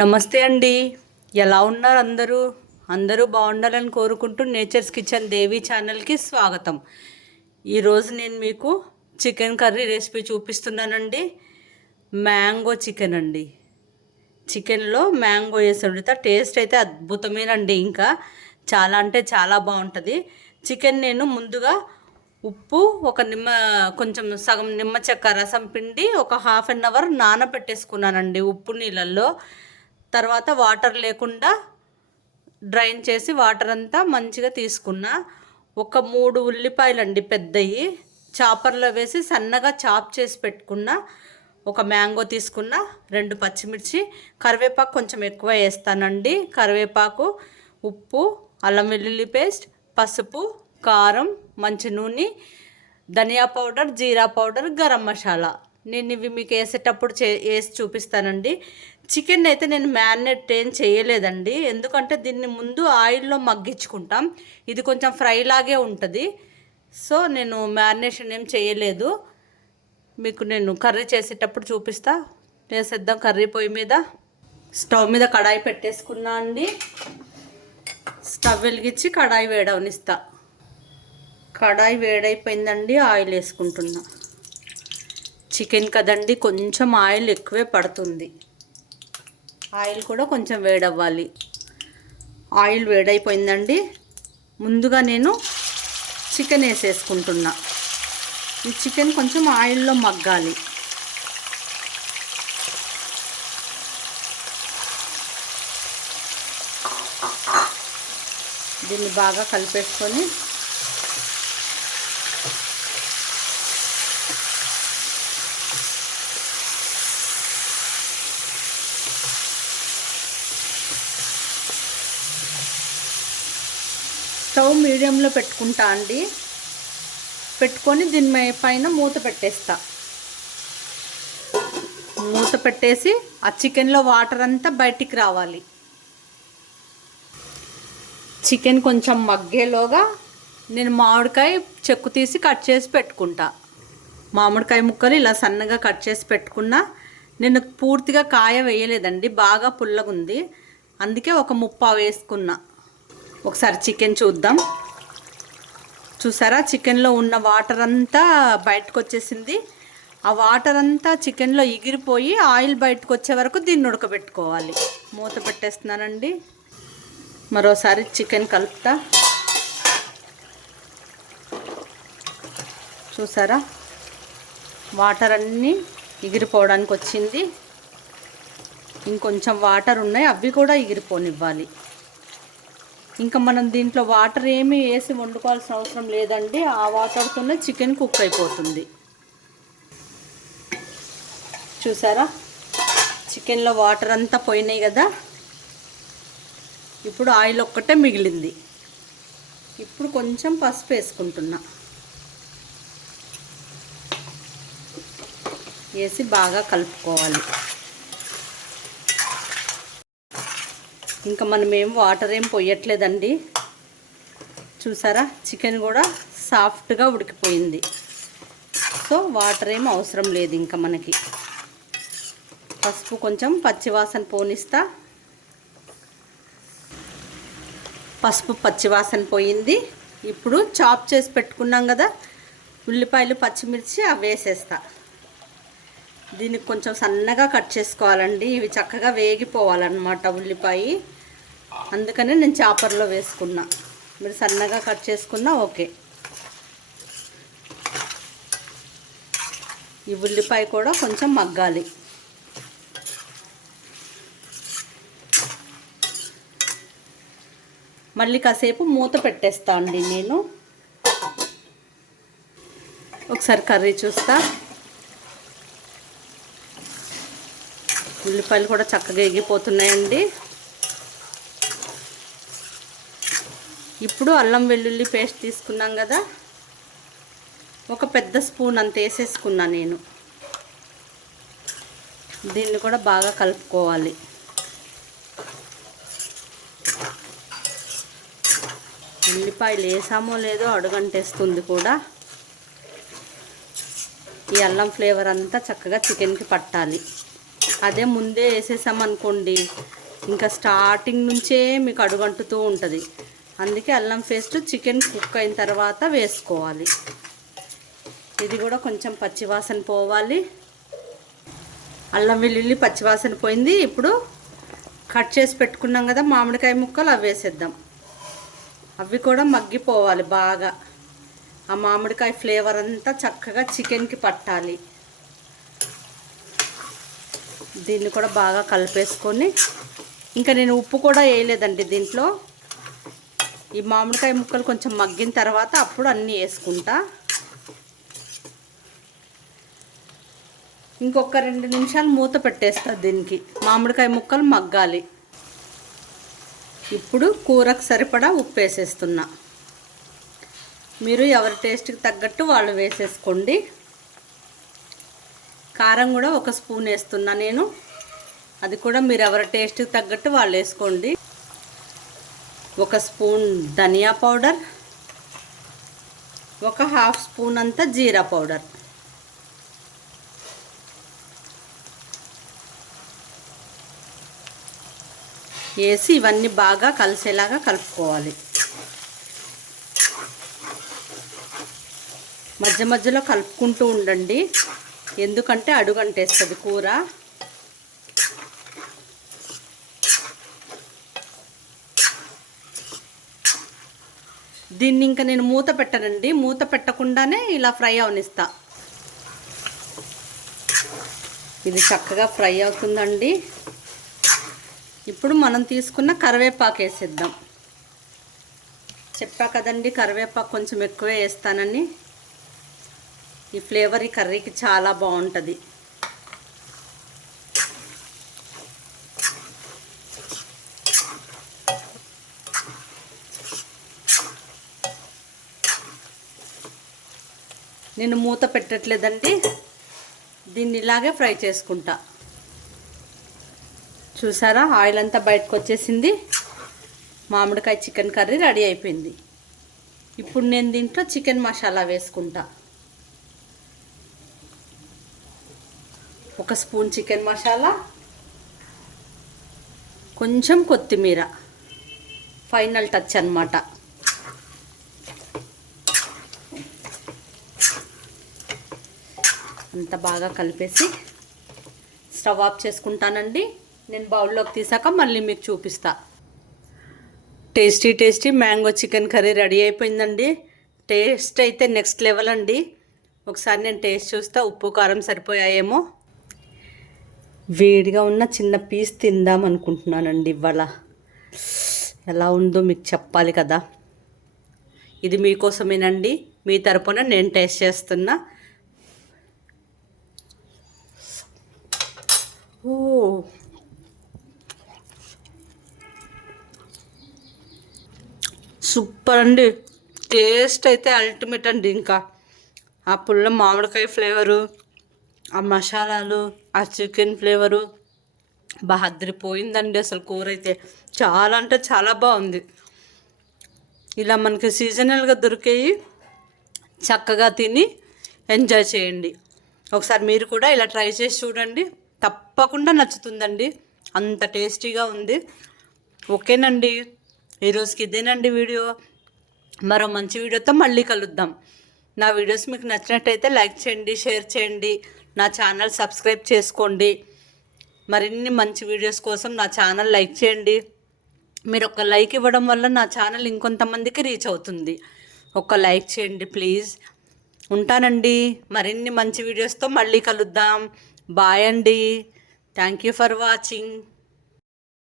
నమస్తే అండి. ఎలా ఉన్నారు అందరూ? అందరూ బాగుండాలని కోరుకుంటూ నేచర్స్ కిచెన్ దేవి ఛానల్కి స్వాగతం. ఈరోజు నేను మీకు చికెన్ కర్రీ రెసిపీ చూపిస్తున్నానండి. మ్యాంగో చికెన్ అండి. చికెన్లో మ్యాంగో వేసి వండితే టేస్ట్ అయితే అద్భుతమేనండి. ఇంకా చాలా అంటే చాలా బాగుంటుంది. చికెన్ నేను ముందుగా ఉప్పు ఒక నిమ్మ కొంచెం సగం నిమ్మ చెక్క రసం పిండి ఒక హాఫ్ అన్ అవర్ నానబెట్టేసుకున్నానండి ఉప్పు నీళ్ళల్లో. తర్వాత వాటర్ లేకుండా డ్రైన్ చేసి వాటర్ అంతా మంచిగా తీసుకున్నా ఒక మూడు ఉల్లిపాయలు అండి పెద్దవి చాపర్లో వేసి సన్నగా చాప్ చేసి పెట్టుకున్న ఒక మ్యాంగో తీసుకున్న రెండు పచ్చిమిర్చి కరివేపాకు కొంచెం ఎక్కువ వేస్తానండి. కరివేపాకు ఉప్పు అల్లం వెల్లుల్లి పేస్ట్ పసుపు కారం మంచి నూనె ధనియా పౌడర్ జీరా పౌడర్ గరం మసాలా. నేను ఇవి మీకు వేసేటప్పుడు చే వేసి చూపిస్తానండి. చికెన్ అయితే నేను మ్యారినేట్ ఏం చేయలేదండి. ఎందుకంటే దీన్ని ముందు ఆయిల్లో మగ్గించుకుంటాం. ఇది కొంచెం ఫ్రై లాగే ఉంటుంది. సో నేను మ్యారినేషన్ ఏం చేయలేదు. మీకు నేను కర్రీ చేసేటప్పుడు చూపిస్తా. వేసేద్దాం కర్రీ పొయ్యి మీద. స్టవ్ మీద కడాయి పెట్టేసుకున్నా అండి. స్టవ్ వెలిగించి కడాయి వేడవనిస్తా. కడాయి వేడైపోయిందండి. ఆయిల్ వేసుకుంటున్నా. చికెన్ కదండి కొంచెం ఆయిల్ ఎక్కువే పడుతుంది. ఆయిల్ కూడా కొంచెం వేడవ్వాలి. ఆయిల్ వేడైపోయిందండి. ముందుగా నేను చికెన్ వేసేసుకుంటున్నా. ఈ చికెన్ కొంచెం ఆయిల్లో మగ్గాలి. దీన్ని బాగా కలిపేసుకొని స్టవ్ మీడియంలో పెట్టుకుంటా అండి. పెట్టుకొని దీని పైన మూత పెట్టేస్తా. మూత పెట్టేసి ఆ చికెన్లో వాటర్ అంతా బయటికి రావాలి. చికెన్ కొంచెం మగ్గేలోగా నేను మామిడికాయ చెక్కు తీసి కట్ చేసి పెట్టుకుంటా. మామిడికాయ ముక్కలు ఇలా సన్నగా కట్ చేసి పెట్టుకున్నా నేను పూర్తిగా కాయ వేయలేదండి బాగా పుల్లగుంది. అందుకే ఒక ముప్పా వేసుకున్నా. ఒకసారి చికెన్ చూద్దాం. చూసారా? చికెన్లో ఉన్న వాటర్ అంతా బయటకు వచ్చేసింది. ఆ వాటర్ అంతా చికెన్లో ఎగిరిపోయి ఆయిల్ బయటకు వచ్చే వరకు దీన్ని ఉడకబెట్టుకోవాలి. మూత పెట్టేస్తున్నానండి. మరోసారి చికెన్ కలుపుతా. చూసారా? వాటర్ అన్నీ ఎగిరిపోవడానికి వచ్చింది. ఇంకొంచెం వాటర్ ఉన్నాయి అవి కూడా ఎగిరిపోనివ్వాలి. ఇంకా మనం దీంట్లో వాటర్ ఏమి వేసి వండుకోవాల్సిన అవసరం లేదండి. ఆ వాటర్తోనే చికెన్ కుక్ అయిపోతుంది. చూసారా? చికెన్లో వాటర్ అంతా పోయినాయి కదా? ఇప్పుడు ఆయిల్ ఒక్కటే మిగిలింది. ఇప్పుడు కొంచెం పసుపు వేసుకుంటున్నా. వేసి బాగా కలుపుకోవాలి. ఇంకా మనం ఏం వాటర్ ఏం పోయట్లేదండి చూసారా? చికెన్ కూడా సాఫ్ట్గా ఉడికిపోయింది. సో వాటర్ ఏం అవసరం లేదు ఇంకా మనకి. పసుపు కొంచెం పచ్చివాసన పోనిస్తా. పసుపు పచ్చివాసన పోయింది. ఇప్పుడు చాప్ చేసి పెట్టుకున్నాం కదా ఉల్లిపాయలు పచ్చిమిర్చి అవి వేసేస్తా. దీనికి కొంచెం సన్నగా కట్ చేసుకోవాలండి. ఇవి చక్కగా వేగిపోవాలన్నమాట ఉల్లిపాయ. అందుకనే నేను చాపర్లో వేసుకున్నా. మీరు సన్నగా కట్ చేసుకున్నా ఓకే. ఈ ఉల్లిపాయ కూడా కొంచెం మగ్గాలి. మళ్ళీ కాసేపు మూత పెట్టేస్తా అండి నేను. ఒకసారి కర్రీ చూస్తా. ఉల్లిపాయలు కూడా చక్కగా ఎగిపోతున్నాయండి ఇప్పుడు అల్లం వెల్లుల్లి పేస్ట్ తీసుకున్నాం కదా. ఒక పెద్ద స్పూన్ అంత వేసేసుకున్నా నేను. దీన్ని కూడా బాగా కలుపుకోవాలి. ఉల్లిపాయలు వేసామో లేదో అడుగంటేస్తుంది కూడా. ఈ అల్లం ఫ్లేవర్ అంతా చక్కగా చికెన్కి పట్టాలి. అదే ముందే వేసేసామనుకోండి ఇంకా స్టార్టింగ్ నుంచే మీకు అడుగంటుతూ ఉంటుంది. అందుకే అల్లం పేస్ట్ చికెన్ కుక్ అయిన తర్వాత వేసుకోవాలి. ఇది కూడా కొంచెం పచ్చివాసన పోవాలి. అల్లం వెల్లుల్లి పచ్చివాసన పోయింది. ఇప్పుడు కట్ చేసి పెట్టుకున్నాం కదా మామిడికాయ ముక్కలు అవి వేసేద్దాం. అవి కూడా మగ్గిపోవాలి బాగా. ఆ మామిడికాయ ఫ్లేవర్ అంతా చక్కగా చికెన్కి పట్టాలి. దీన్ని కూడా బాగా కలిపేసుకొని ఇంకా నేను ఉప్పు కూడా వేయలేదండి దీంట్లో. ఈ మామిడికాయ ముక్కలు కొంచెం మగ్గిన తర్వాత అప్పుడు అన్నీ వేసుకుంటా. ఇంకొక రెండు నిమిషాలు మూత పెట్టేస్తా దీనికి. మామిడికాయ ముక్కలు మగ్గాలి. ఇప్పుడు కూరకు సరిపడా ఉప్పు వేసేస్తున్నా. మీరు ఎవరి టేస్ట్కి తగ్గట్టు వాళ్ళు వేసేసుకోండి. కారం కూడా ఒక స్పూన్ వేస్తున్నా నేను. అది కూడా మీరు ఎవరి టేస్ట్కి తగ్గట్టు వాళ్ళు వేసుకోండి. ఒక స్పూన్ ధనియా పౌడర్. ఒక హాఫ్ స్పూన్ అంతా జీరా పౌడర్. వేసి ఇవన్నీ బాగా కలిసేలాగా కలుపుకోవాలి. మధ్య మధ్యలో కలుపుకుంటూ ఉండండి. ఎందుకంటే అడుగంటేస్తుంది కూర. దీన్ని ఇంకా నేను మూత పెట్టనండి. మూత పెట్టకుండానే ఇలా ఫ్రై అవనిస్తా. ఇది చక్కగా ఫ్రై అవుతుందండి. ఇప్పుడు మనం తీసుకున్న కరివేపాకు వేసేద్దాం. చెప్పా కదండి కరివేపాకు కొంచెం ఎక్కువే వేస్తానని. ఈ ఫ్లేవర్ ఈ కర్రీకి చాలా బాగుంటుంది. నేను మూత పెట్టట్లేదండి. దీన్ని ఇలాగే ఫ్రై చేసుకుంటా. చూసారా? ఆయిల్ అంతా బయటకు వచ్చేసింది. మామిడికాయ చికెన్ కర్రీ రెడీ అయిపోయింది. ఇప్పుడు నేను దీంట్లో చికెన్ మసాలా వేసుకుంటా. ఒక స్పూన్ చికెన్ మసాలా కొంచెం కొత్తిమీర ఫైనల్ టచ్ అనమాట అంత బాగా కలిపేసి స్టవ్ ఆఫ్ చేసుకుంటానండి. నేను బౌల్లోకి తీసాక మళ్ళీ మీకు చూపిస్తా. Tasty tasty mango chicken curry ready అయిపోయిందండి. టేస్ట్ అయితే నెక్స్ట్ లెవెల్ అండి. ఒకసారి నేను టేస్ట్ చూస్తా ఉప్పు కారం సరిపోయాయేమో. వేడిగా ఉన్న చిన్న పీస్ తిందాం అనుకుంటున్నానండి ఇవాళ. ఎలా ఉందో మీకు చెప్పాలి కదా. ఇది మీకోసమేనండి. మీ తరపున నేను టేస్ట్ చేస్తున్నా. ఓ. సూపర్ అండి. టేస్ట్ అయితే అల్టిమేట్ అండి ఇంకా. ఆ పుల్ల మామిడికాయ ఫ్లేవరు. ఆ మసాలాలు ఆ చికెన్ ఫ్లేవరు బాగా అదిరిపోయిందండి అసలు కూర అయితే చాలా అంటే చాలా బాగుంది. ఇలా మనకి సీజనల్గా దొరికేవి చక్కగా తిని ఎంజాయ్ చేయండి. ఒకసారి మీరు కూడా ఇలా ట్రై చేసి చూడండి. తప్పకుండా నచ్చుతుందండి. అంత టేస్టీగా ఉంది. ఓకేనండి. ఈరోజుకి ఇదేనండి వీడియో. మరో మంచి వీడియోతో మళ్ళీ కలుద్దాం. నా వీడియోస్ మీకు నచ్చినట్టయితే లైక్ చేయండి షేర్ చేయండి. నా ఛానల్ సబ్స్క్రైబ్ చేసుకోండి. మరిన్ని మంచి వీడియోస్ కోసం నా ఛానల్ లైక్ చేయండి. మీరు ఒక లైక్ ఇవ్వడం వల్ల నా ఛానల్ ఇంకొంతమందికి రీచ్ అవుతుంది. ఒక లైక్ చేయండి ప్లీజ్. ఉంటానండి. మరిన్ని మంచి వీడియోస్తో మళ్ళీ కలుద్దాం. బాయ్ అండి. Thank you for watching